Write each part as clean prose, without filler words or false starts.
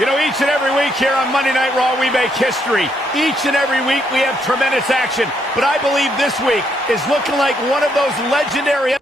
You know, each and every week here on Monday Night Raw, we make history. Each and every week, we have tremendous action. But I believe this week is looking like one of those legendary...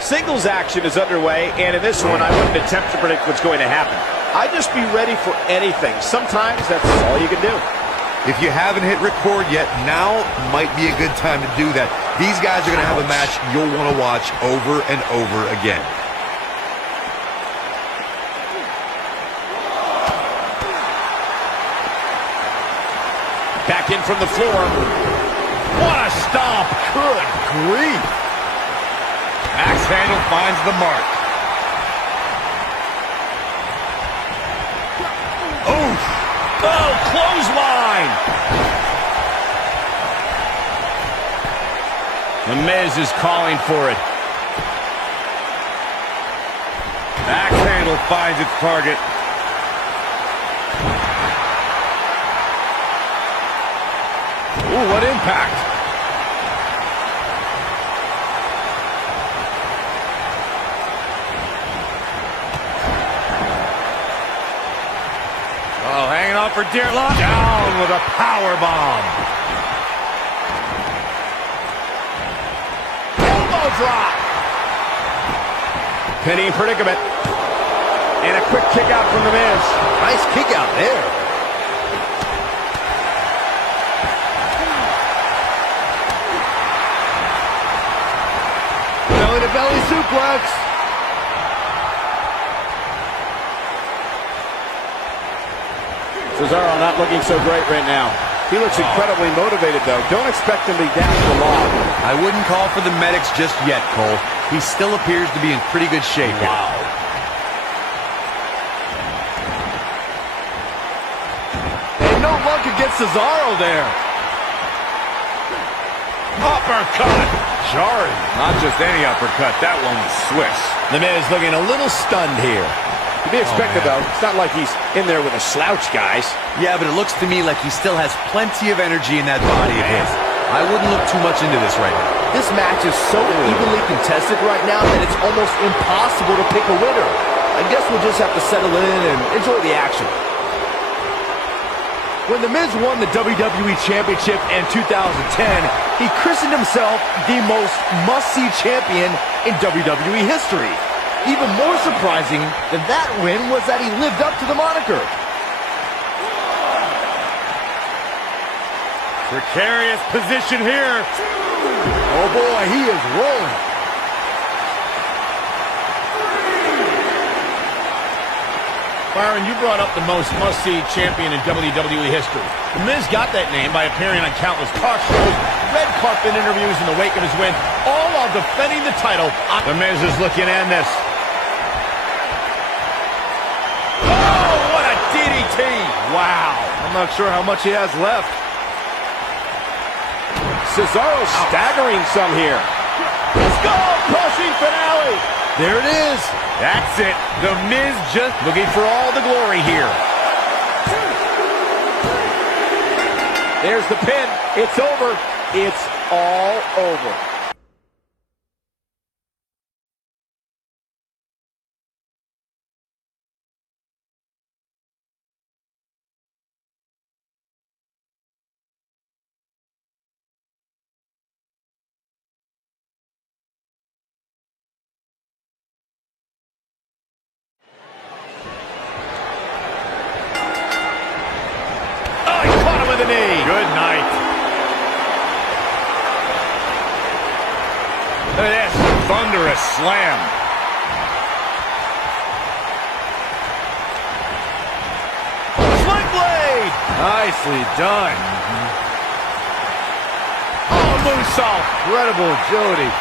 Singles action is underway, and in this one, I wouldn't attempt to predict what's going to happen. I'd just be ready for anything. Sometimes that's all you can do. If you haven't hit record yet, now might be a good time to do that. These guys are going to have a match you'll want to watch over and over again. Back in from the floor. What a stomp. Good grief. Axe handle finds the mark. Oof. Oh, clothesline. The Miz is calling for it. Axe handle finds its target. Ooh, what impact. Oh, hanging on for dear life. Down with a power bomb. Elbow drop. Penny predicament. And a quick kick out from the Miz. Nice kick out there. Belly to belly suplex. Cesaro not looking so great right now. He looks incredibly motivated, though. Don't expect him to be down for long. I wouldn't call for the medics just yet, Cole. He still appears to be in pretty good shape here. Wow. And no luck against Cesaro there. Uppercut. Jarring. Not just any uppercut. That one was Swiss. The man is looking a little stunned here. To be expected, though. It's not like he's in there with a slouch, guys. Yeah, but it looks to me like he still has plenty of energy in that body of his. I wouldn't look too much into this right now. This match is so evenly contested right now that it's almost impossible to pick a winner. I guess we'll just have to settle in and enjoy the action. When The Miz won the WWE Championship in 2010, he christened himself the most must-see champion in WWE history. Even more surprising than that win was that he lived up to the moniker. Precarious position here. Oh boy, he is rolling. Byron, you brought up the most must-see champion in WWE history. The Miz got that name by appearing on countless talk shows, red carpet interviews in the wake of his win, all while defending the title. The Miz is looking to end this. Oh, what a DDT! Wow. I'm not sure how much he has left. Cesaro staggering some here. Skull-crushing finale. There it is. That's it. The Miz just Looking for all the glory here. There's the pin. It's over. It's all over. The knee. Good night. Look at this. thunderous slam. Sling blade! Nicely done. Oh, moonsault! Incredible agility.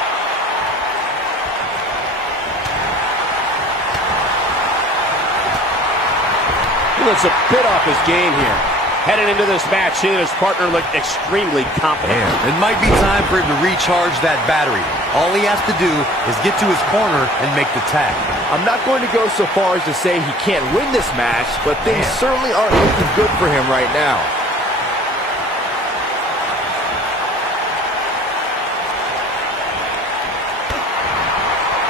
He looks a bit off his game here. Heading into this match, seeing his partner look extremely confident. It might be time for him to recharge that battery. All he has to do is get to his corner and make the tag. I'm not going to go so far as to say he can't win this match, but things certainly aren't looking good for him right now.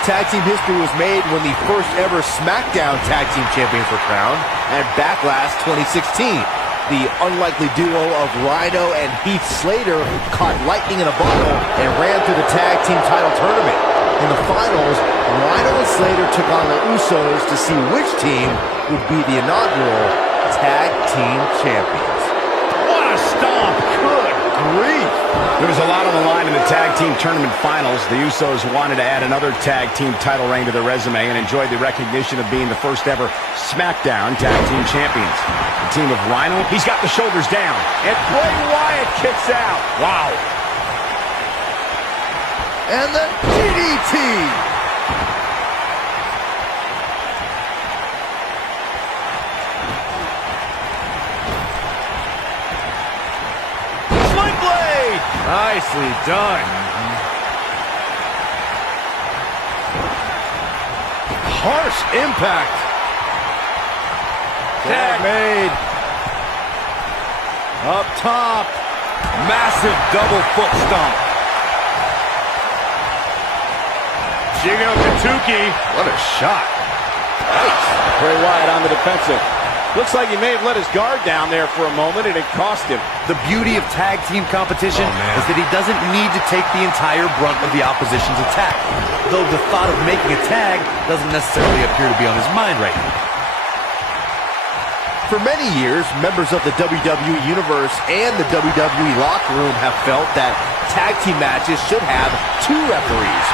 Tag team history was made when the first ever SmackDown Tag Team Champions were crowned at Backlash 2016. The unlikely duo of Rhino and Heath Slater caught lightning in a bottle and ran through the tag team title tournament. In the finals, Rhino and Slater took on the Usos to see which team would be the inaugural Tag Team Champions. What a stomp! Good grief! There was a lot on the line in the tag team tournament finals. The Usos wanted to add another tag team title reign to their resume and enjoyed the recognition of being the first ever SmackDown Tag Team Champions. The team of Rhino, he's got the shoulders down. And Bray Wyatt kicks out. Wow. And the DDT! Sling blade! Nicely done. Harsh impact. Tag made. Up top. Massive double foot stomp. Jigo Katuki. What a shot. Nice. Bray Wyatt on the defensive. Looks like he may have let his guard down there for a moment, and it cost him. The beauty of tag team competition is that he doesn't need to take the entire brunt of the opposition's attack, though the thought of making a tag doesn't necessarily appear to be on his mind right now. For many years, members of the WWE Universe and the WWE locker room have felt that tag team matches should have two referees.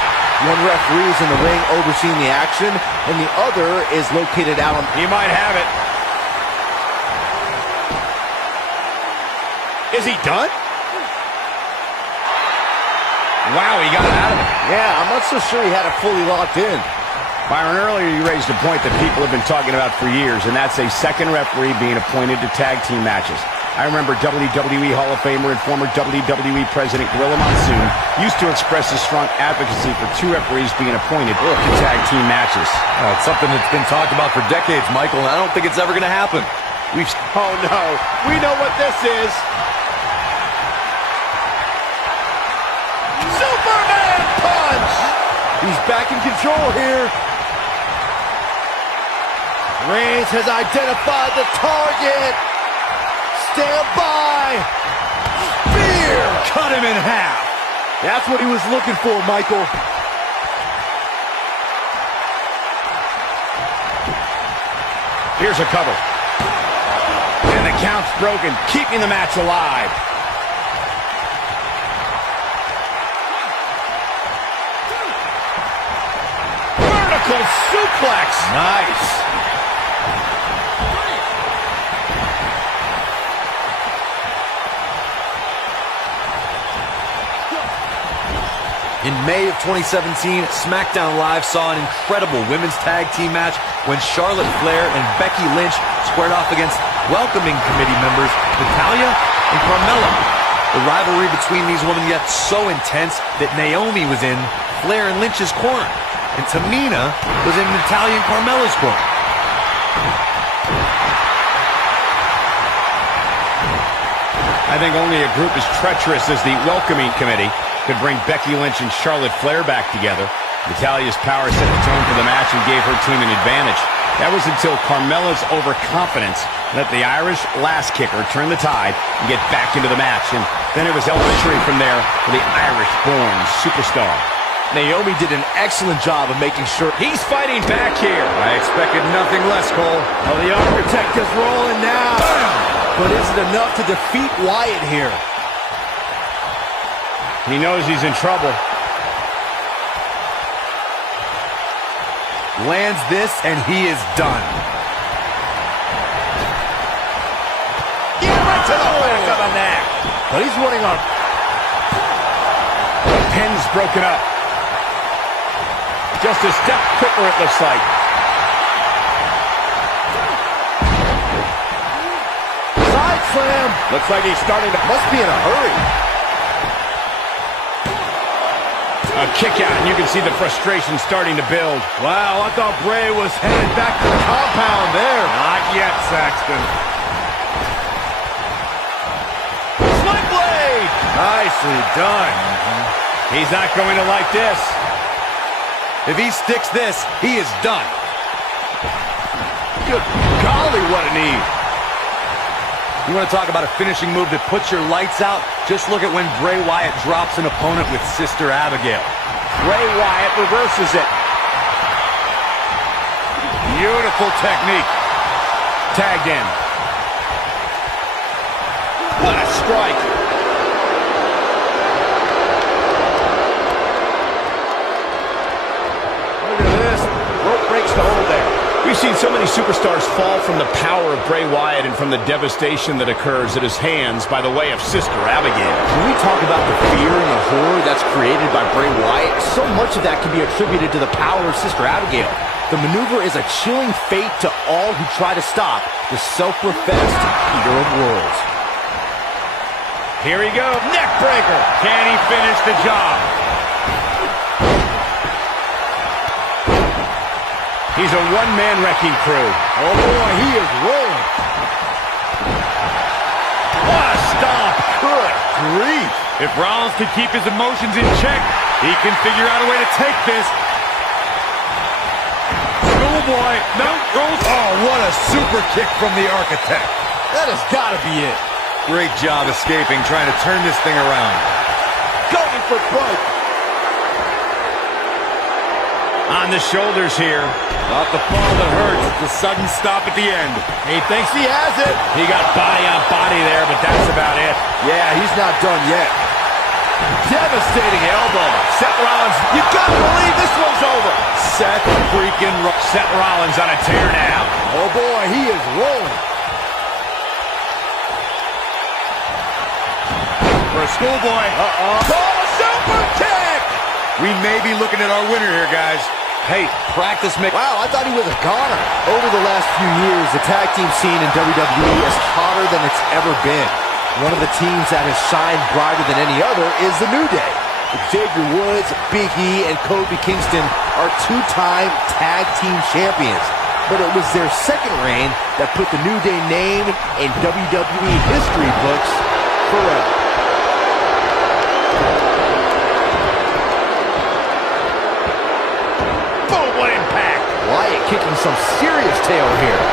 One referee is in the ring overseeing the action, and the other is located out on... He might have it. Is he done? Wow, he got it out of it. Yeah, I'm not so sure he had it fully locked in. Byron, earlier you raised a point that people have been talking about for years, and that's a second referee being appointed to tag team matches. I remember WWE Hall of Famer and former WWE President Gorilla Monsoon used to express his strong advocacy for two referees being appointed to tag team matches. It's something that's been talked about for decades, Michael, and I don't think it's ever going to happen. Oh, no. We know what this is. Superman punch! He's back in control here. Reigns has identified the target. Stand by. Spear! Cut him in half. That's what he was looking for, Michael. Here's a cover. And the count's broken, keeping the match alive. Vertical suplex. Nice. In May of 2017, SmackDown Live saw an incredible women's tag team match when Charlotte Flair and Becky Lynch squared off against welcoming committee members Natalya and Carmella. The rivalry between these women got so intense that Naomi was in Flair and Lynch's corner, and Tamina was in Natalya and Carmella's corner. I think only a group as treacherous as the welcoming committee could bring Becky Lynch and Charlotte Flair back together. Natalya's power set the tone for the match and gave her team an advantage. That was until Carmella's overconfidence let the Irish last kicker turn the tide and get back into the match. And then it was elementary from there for the Irish-born superstar. Naomi did an excellent job of making sure... He's fighting back here. I expected nothing less, Cole. Oh, the Architect is rolling now. But is it enough to defeat Wyatt here? He knows he's in trouble. Lands this, and he is done. Yeah, right to the back of the neck. But he's running on. The pin's broken up. Just a step quicker, it looks like. Side slam. Looks like he's starting to... Must be in a hurry. A kick out, and you can see the frustration starting to build. Wow, I thought Bray was headed back to the compound there. Not yet, Saxton. Sling blade. Nicely done. He's not going to like this. If he sticks this, he is done. Good golly, what a knee. You want to talk about a finishing move that puts your lights out? Just look at when Bray Wyatt drops an opponent with Sister Abigail. Bray Wyatt reverses it. Beautiful technique. Tagged in. What a strike. Look at this. Rope breaks the hold there. We've seen so many superstars fall from the power of Bray Wyatt and from the devastation that occurs at his hands by the way of Sister Abigail. When we talk about the fear and the horror that's created by Bray Wyatt, so much of that can be attributed to the power of Sister Abigail. The maneuver is a chilling fate to all who try to stop the self-professed Eater of Worlds. Here he goes. Neck breaker. Can he finish the job? He's a one-man wrecking crew. Oh boy, he is rolling. What a stomp. Good grief. If Rollins can keep his emotions in check, he can figure out a way to take this. Schoolboy, no, goes. Oh, what a super kick from the Architect. That has got to be it. Great job escaping, trying to turn this thing around. Going for broke. On the shoulders here. Not the fall that hurts, the sudden stop at the end. He thinks he has it. He got body on body there, but that's about it. Yeah, he's not done yet. Devastating elbow. Seth Rollins, you gotta believe this one's over. Seth Rollins on a tear now. Oh boy, he is rolling. For a schoolboy. Oh, super kick. We may be looking at our winner here, guys. Hey, practice make... Wow, I thought he was a goner. Over the last few years, the tag team scene in WWE is hotter than it's ever been. One of the teams that has shined brighter than any other is the New Day. Xavier Woods, Big E, and Kofi Kingston are two-time tag team champions. But it was their second reign that put the New Day name in WWE history books forever. Wyatt kicking some serious tail here.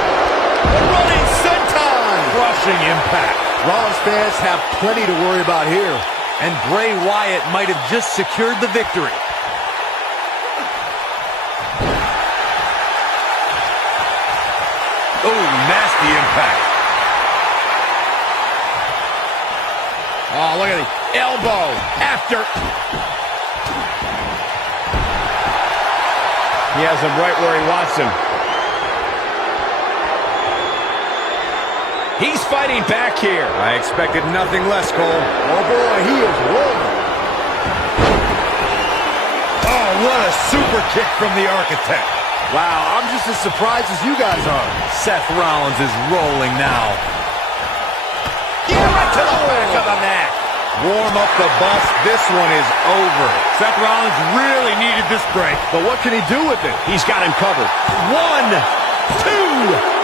The running senton. Crushing impact. Rollins fans have plenty to worry about here. And Bray Wyatt might have just secured the victory. Oh, nasty impact. Oh, look at the elbow after. He has him right where he wants him. He's fighting back here. I expected nothing less, Cole. Oh boy, he is rolling. Oh, what a super kick from the Architect. Wow, I'm just as surprised as you guys are. Seth Rollins is rolling now. Yeah, right to the back of the neck. Warm up the bus. This one is over. Seth Rollins really needed this break. But what can he do with it? He's got him covered. 1, 2.